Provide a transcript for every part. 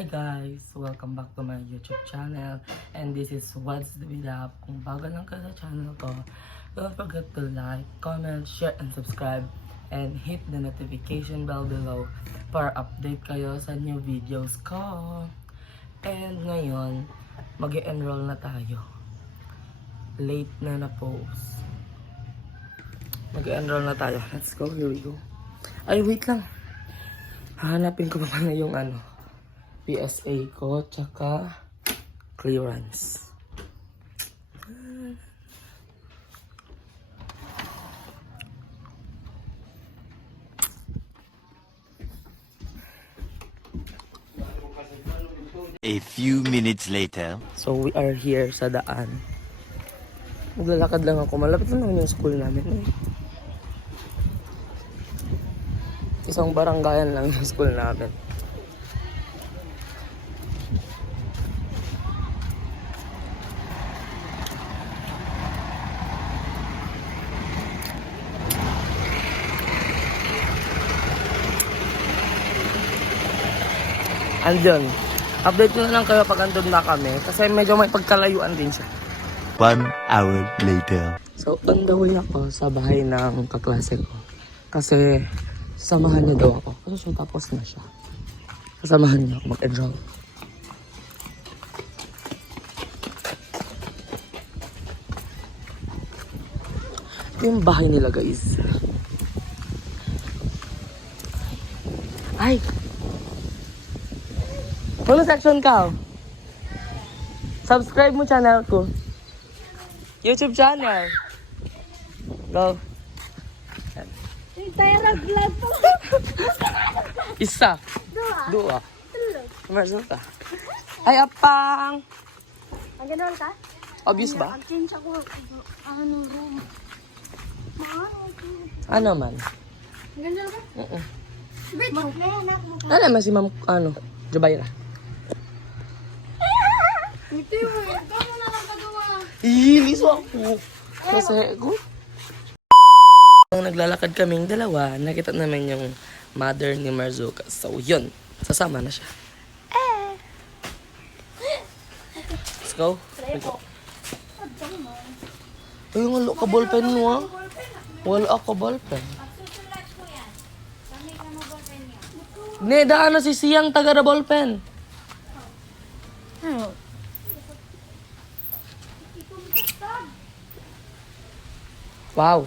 Hi guys! Welcome back to my YouTube channel, and this is What's the With Up. Kung bago lang ka sa channel ko, don't forget to like, comment, share, and subscribe, and hit the notification bell below para update kayo sa new videos ko. And ngayon, mag-enroll na tayo. Late na post. Mag-enroll na tayo. Let's go, here we go. Ay, wait lang. Hahanapin ko pa na yung PSA ko, tsaka clearance. A few minutes later. So we are here sa daan. Maglalakad lang ako. Malapit lang naman yung school namin. Isang baranggayan lang yung school namin. Andun. Update ko na lang kayo pag andun na kami. Kasi medyo may pagkalayuan din siya. 1 hour later. So, on the way ako sa bahay ng kaklase ko. Kasi, samahan niya daw ako. Kasi siya tapos na siya. Kasamahan niya ako mag-enroll. Ito yung bahay nila, guys. Ay! Ano section ka? Subscribe mo channel ko. YouTube channel. Go. Tayara vlog po. Isa. Dua. Commercial ka. Ay, apang. Ang ganoon ka? Obvious ba? Ang change ako. Room. Ano man? Ang ganda ka? Bet, anak mo. Ano naman si Ma'am, Jubaira? Ito yung ito mo na lang kagawa. Iilis ako. Kasi ako. Nung naglalakad kaming dalawa, nakita namin yung mother ni Marzuka. So, yun. Sasama na siya. Let's go. Let's go. Ay, wala ka ballpen mo ah. Wala ako ballpen. Ne, daan na si Siyang taga na ballpen. Wow.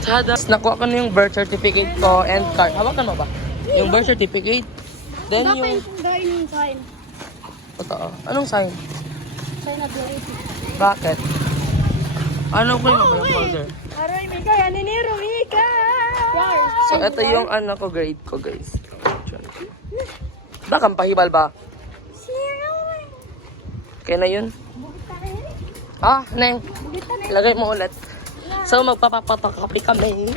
Tadas, nakuha ko na yung birth certificate ko and card. Hawakan mo ba? Yung birth certificate. Then yung... Dining sign. Totoo. Anong sign? Sign na blade. Bakit? Ano ko yung folder? Aroy, Mika. Yan ni Mika. So, ito yung ko, grade ko, guys. Bakang pahibal ba? Okay na yun? Ah, Neng. Lagay mo ulit. So, magpapapatakapi kami.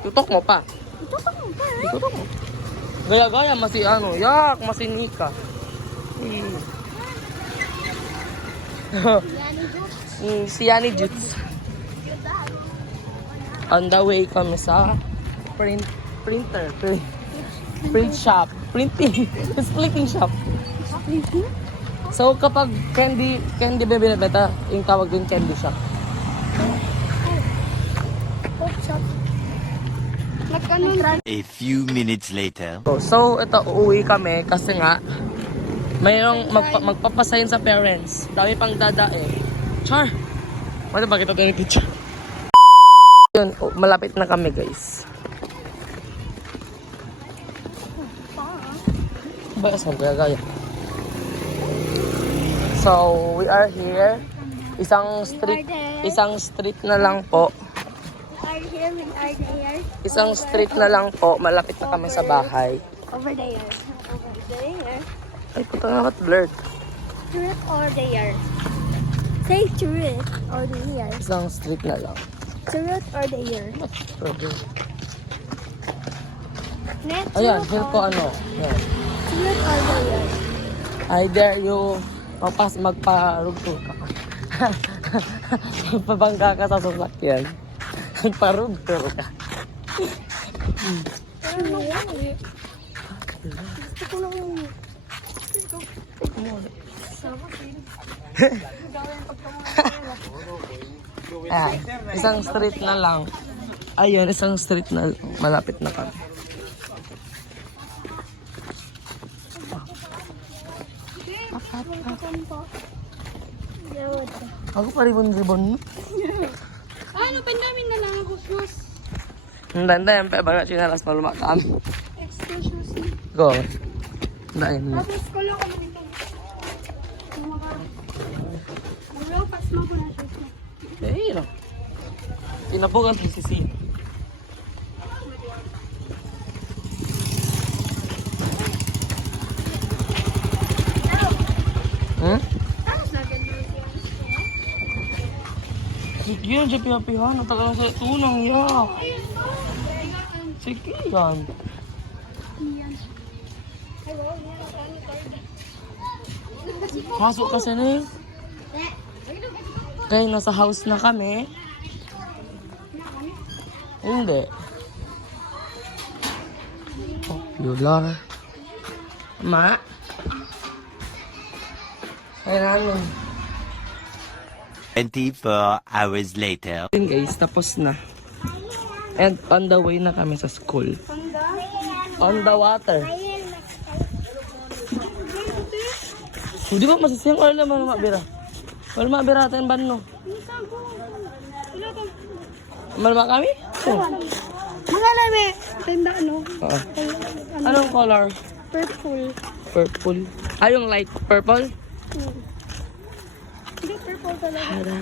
Tutok mo pa. Tutok mo. Gaya-gaya, yak, masinika. Si Yani Jutes. On the way kami sa printer. Print shop. Printing. Splitting shop. So, kapag candy bebenta, yung tawag din candy shop. A few minutes later. So, ito, uuwi kami kasi nga, mayroong magpapasayin sa parents. Dami pang dadae. Char! Ano ba kita tayo ni teacher? Yun, malapit na kami, guys. Ba, saan gaya? So, we are here. Isang street na lang po. Isang street na lang po. Malapit na kami sa bahay. Over there. Over there. Ay, puta nga, ba't blurred? Truth or dare? Say truth or dare. Isang street na lang. Truth or dare? Ayan, here ko ano. Ayan. Truth or dare? I dare you magparugtog ka. Pabangga ka sa sasakyan. Parugtol ka. Ano yan eh? Gusto ko lang yung... Isang street na lang. Ayun, isang street na malapit na kami. Ako pa ribon-ribon. Ano, pandamin na lang ako shoes. Hindi, yung pa ba na sinalas na lumakam. Extra shoes na. Go. Hindi. Tapos ko lang ako dito. Wala, pas mo ko na shoes na. Eh, no. Tinabugan si Sisi. Hmm? Tapos na ganda siya. Sige yan, siya pihapihan. Natagal sa tunang yak. Sige yan. Pasok kasi na eh. Kaya nasa house na kami. Hindi. Popular. Ma? Ay namin. 24 hours later. Yun guys, tapos na. And on the way na kami sa school. On the water. Hindi ba masasiyang oil naman mabira? Wala mabira tayo ban no? Malama kami? Oh. Mga lami. Tanda ano? Oo. Anong color? Purple. Purple. Ah, yung light purple? Hindi purple talaga.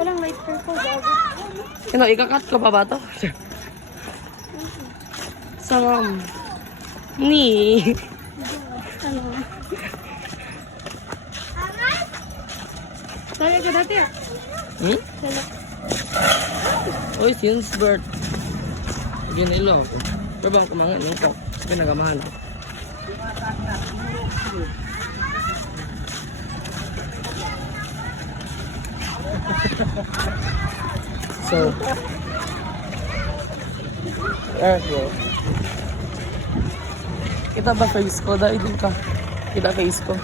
Walang light purple. Gago. Ano, ikakat ko pa ba to? Salam. Ni. Ano? Saya ka dati ah. Hmm? Saya. Uy, since birth. Ginilo ako. Pero bang kumangan yung kok. Pinagamahan ako. So, airflow. Kita ba face ko? Dahil din ka. Kita face ko.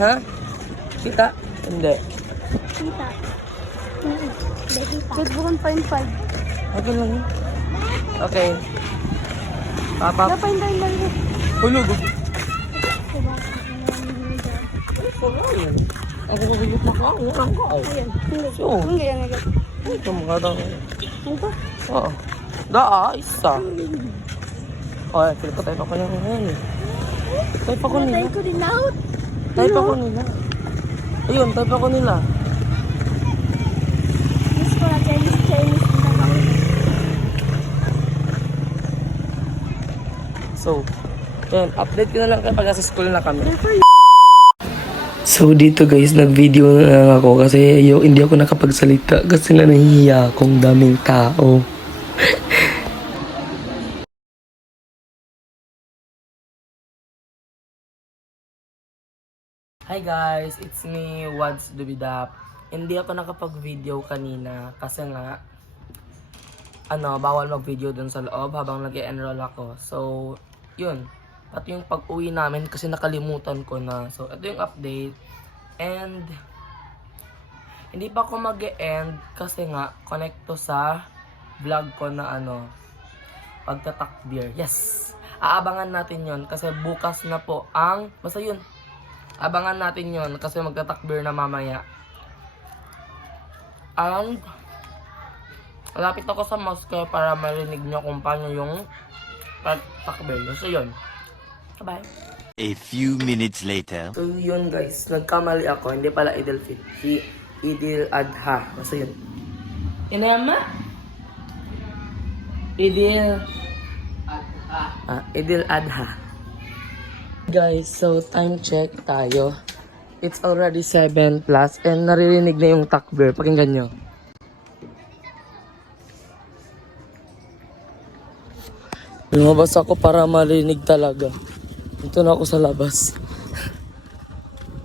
Ha? Kita? Hindi. Kita. Good 1.5. Okay lang yun. Okay. Papa. Napaindahin lang yun. Hulog. Ako magulit na ka. Ang ka. So, Hindi yan agad. ito mga daw. Ito? Oo. Isa. Okay, feel ko tayo pa ko lang ngayon. Tayo pa ko nila. Natay ko din out. Tayo pa ko nila. Ayun, tayo pa ko nila. Miss ko na Chinese. So, yun, update ko na lang kayo pag nasa school na kami. So dito guys, nag-video na lang ako kasi hindi ako nakapagsalita kasi na nahihiya akong daming tao. Hi guys, it's me, Wads Dubidap. Hindi ako nakapag-video kanina kasi nga bawal mag-video dun sa loob habang nag-enroll ako. So, yun. Pati yung pag-uwi namin kasi nakalimutan ko na. So, ito yung update. And, hindi pa ako mag-e-end kasi nga, connect to sa vlog ko na pagtatakbir. Yes! Aabangan natin yon kasi bukas na po ang, basta yun. Abangan natin yon kasi magtatakbir na mamaya. And, malapit ako sa mosque para marinig nyo kung paano yung pagtakbir. So, yun. Bye. A few minutes later. So yun guys, nagkamali ako. Hindi pala Idil Fitri, Idil Adha. Basta yun. Inama? Idil Idil Adha. Guys, so time check tayo. It's already 7 plus and naririnig na yung takbir. Pakinggan nyo. Lumabas ako para marinig talaga. Ito na ako sa labas.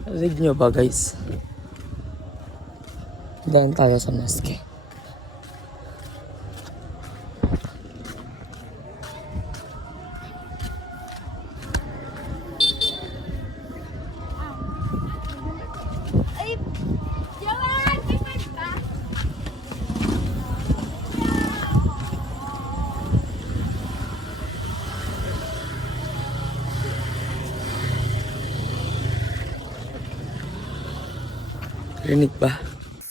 Rinig nyo ba guys? Then tayo sa maske. Ay, Joan! May friends ka? Rinig ba?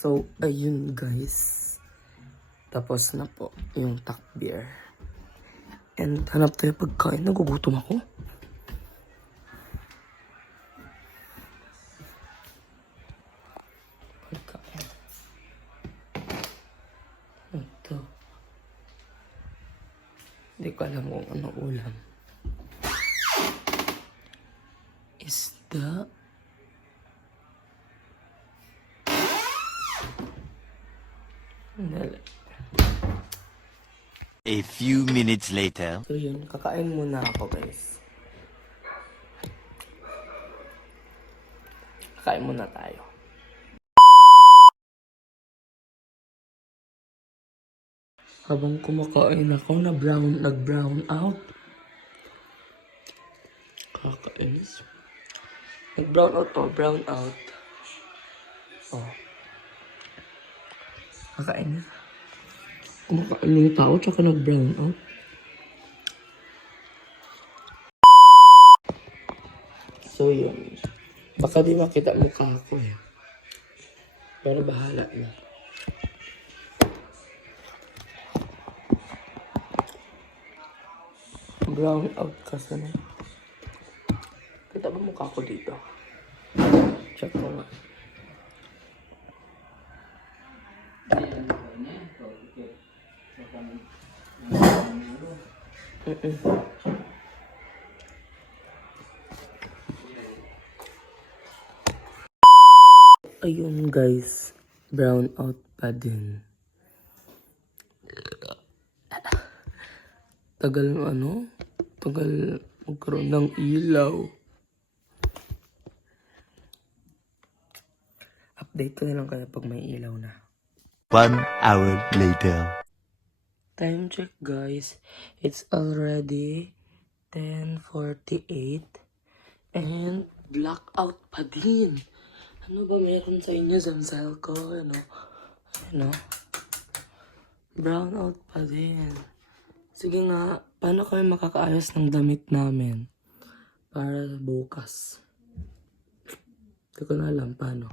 So, ayun guys. Tapos na po yung takbir. And hanap tayo pagkain. Nagugutom ako. Pagkain. Ito. Hindi ko alam kung ano ulam. Isda. Dali. A few minutes later. So yun, kakain muna ako guys. Kakain muna tayo. Habang kumakain ako, nag-brown out. Kakainis. Nag-brown out to, brown out. Oh. Kakainis. Kumakain yung tao, tsaka nag-brown out. So yun. Baka di makita mukha ko eh. Pero bahala na. Brown out kasi na. Kita ba mukha ko dito? Check ko nga. Ayun guys, brown out pa din. Tagal tagal magkaroon ng ilaw. Update ko na lang kaya pag may ilaw na. 1 hour later. Time check guys, it's already 10:48 and blackout pa din. Ano ba meron sa inyo, Zamzal ko? Ano? Brown out pa din. Sige nga, paano kami makakaayos ng damit namin? Para bukas. Hindi ko na alam paano.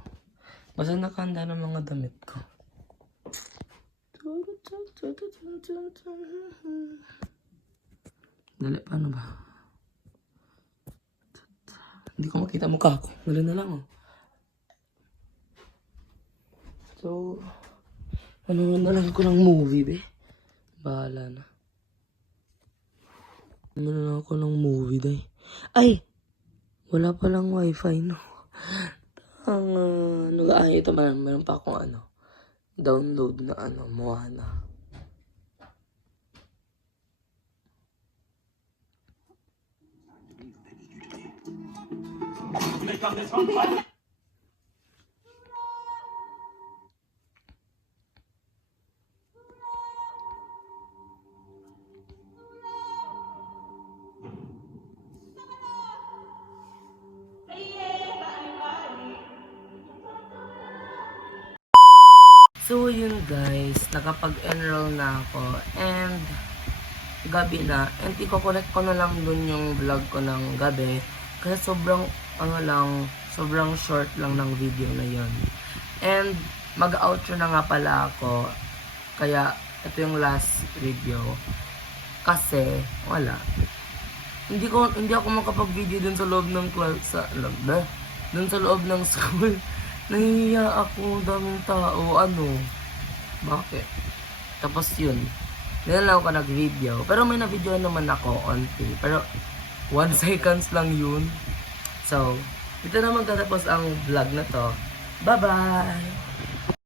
Basta nakahanda ng mga damit ko. Dali, paano ba? Hindi ko makita mukha ko. Dali na lang, oh. So, ano na lang ko ng movie, be? Bahala na. Ano na lang ako ng movie, day. Ay! Wala palang wifi, no? Ito meron pa akong download na Moana. So yun guys, nakapag-enroll na ako and gabi na. And i-connect ko na lang dun yung vlog ko ng gabi kasi sobrang sobrang short lang ng video na yun. And mag-outro na nga pala ako. Kaya ito yung last video. Kasi wala. Hindi ako makapag-video dun sa loob ng dun sa loob ng school. Nahihiya ako, daming tao, bakit? Tapos yun, nilalang ako nag-video, pero may na-video naman ako, onti, pero 1 seconds lang yun. So, dito naman katapos ang vlog na to. Bye-bye!